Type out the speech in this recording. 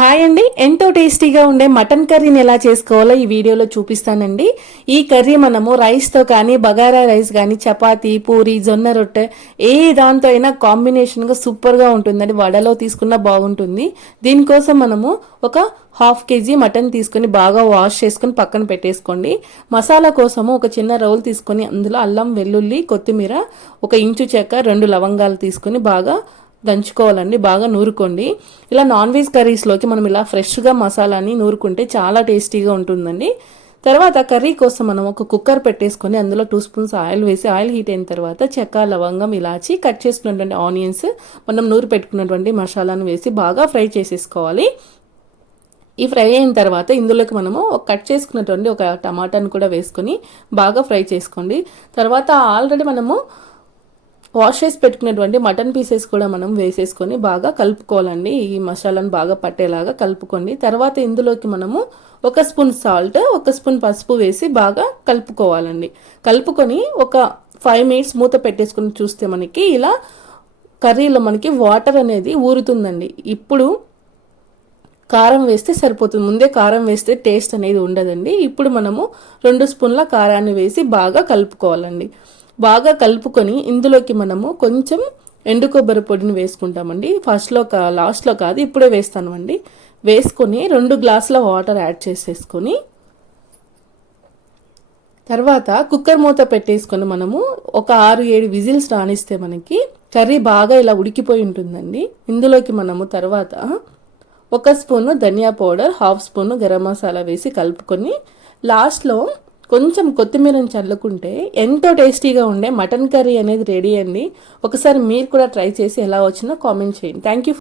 Hi అండి, ఎంతో టేస్టీగా ఉండే మటన్ కర్రీని ఎలా చేసుకోవాలో ఈ వీడియోలో చూపిస్తానండి. ఈ కర్రీ మనము రైస్తో కానీ, బగారా రైస్ కానీ, చపాతీ, పూరి, జొన్న రొట్టె ఏ దాంతో అయినా కాంబినేషన్గా సూపర్గా ఉంటుందండి. వడలో తీసుకున్నా బాగుంటుంది. దీనికోసం మనము ఒక హాఫ్ కేజీ మటన్ తీసుకొని బాగా వాష్ చేసుకొని పక్కన పెట్టేసుకోండి. మసాలా కోసము ఒక చిన్న రోల్ తీసుకొని అందులో అల్లం, వెల్లుల్లి, కొత్తిమీర, ఒక ఇంచు చెక్క, 2 లవంగాలు తీసుకొని బాగా దంచుకోవాలండి. బాగా నూరుకోండి. ఇలా నాన్ వెజ్ కర్రీస్లోకి మనం ఇలా ఫ్రెష్గా మసాలాని నూరుకుంటే చాలా టేస్టీగా ఉంటుందండి. తర్వాత కర్రీ కోసం మనం ఒక కుక్కర్ పెట్టేసుకొని అందులో 2 స్పూన్స్ ఆయిల్ వేసి ఆయిల్ హీట్ అయిన తర్వాత చెక్క, లవంగం, ఇలాచి, కట్ చేసుకున్నటువంటి ఆనియన్స్, మనం నూరు పెట్టుకున్నటువంటి మసాలాను వేసి బాగా ఫ్రై చేసేసుకోవాలి. ఈ ఫ్రై అయిన తర్వాత ఇందులోకి మనము కట్ చేసుకున్నటువంటి ఒక టమాటాను కూడా వేసుకొని బాగా ఫ్రై చేసుకోండి. తర్వాత ఆల్రెడీ మనము వాష్ చేసి పెట్టుకున్నటువంటి మటన్ పీసెస్ కూడా మనం వేసేసుకొని బాగా కలుపుకోవాలండి. ఈ మసాలాను బాగా పట్టేలాగా కలుపుకోండి. తర్వాత ఇందులోకి మనము 1 స్పూన్ సాల్ట్, 1 స్పూన్ పసుపు వేసి బాగా కలుపుకోవాలండి. కలుపుకొని ఒక 5 మినిట్స్ మూత పెట్టేసుకొని చూస్తే మనకి ఇలా కర్రీలో మనకి వాటర్ అనేది ఊరుతుందండి. ఇప్పుడు కారం వేస్తే సరిపోతుంది. ముందే కారం వేస్తే టేస్ట్ అనేది ఉండదండి. ఇప్పుడు మనము 2 స్పూన్ల కారాన్ని వేసి బాగా కలుపుకోవాలండి. బాగా కలుపుకొని ఇందులోకి మనము కొంచెం ఎండు కొబ్బరి పొడిని వేసుకుంటామండి. లాస్ట్లో కాదు, ఇప్పుడే వేస్తామండి. వేసుకొని 2 గ్లాసుల వాటర్ యాడ్ చేసేసుకొని తర్వాత కుక్కర్ మూత పెట్టేసుకొని మనము ఒక 6-7 విజిల్స్ రానిస్తే మనకి కర్రీ బాగా ఇలా ఉడికిపోయి ఉంటుందండి. ఇందులోకి మనము తర్వాత 1 స్పూను ధనియా పౌడర్, 1/2 స్పూను గరం మసాలా వేసి కలుపుకొని లాస్ట్లో కొంచెం కొత్తిమీరని చల్లుకుంటే ఎంతో టేస్టీగా ఉండే మటన్ కర్రీ అనేది రెడీ అండి. ఒకసారి మీరు కూడా ట్రై చేసి ఎలా వచ్చినా కామెంట్ చేయండి. Thank you.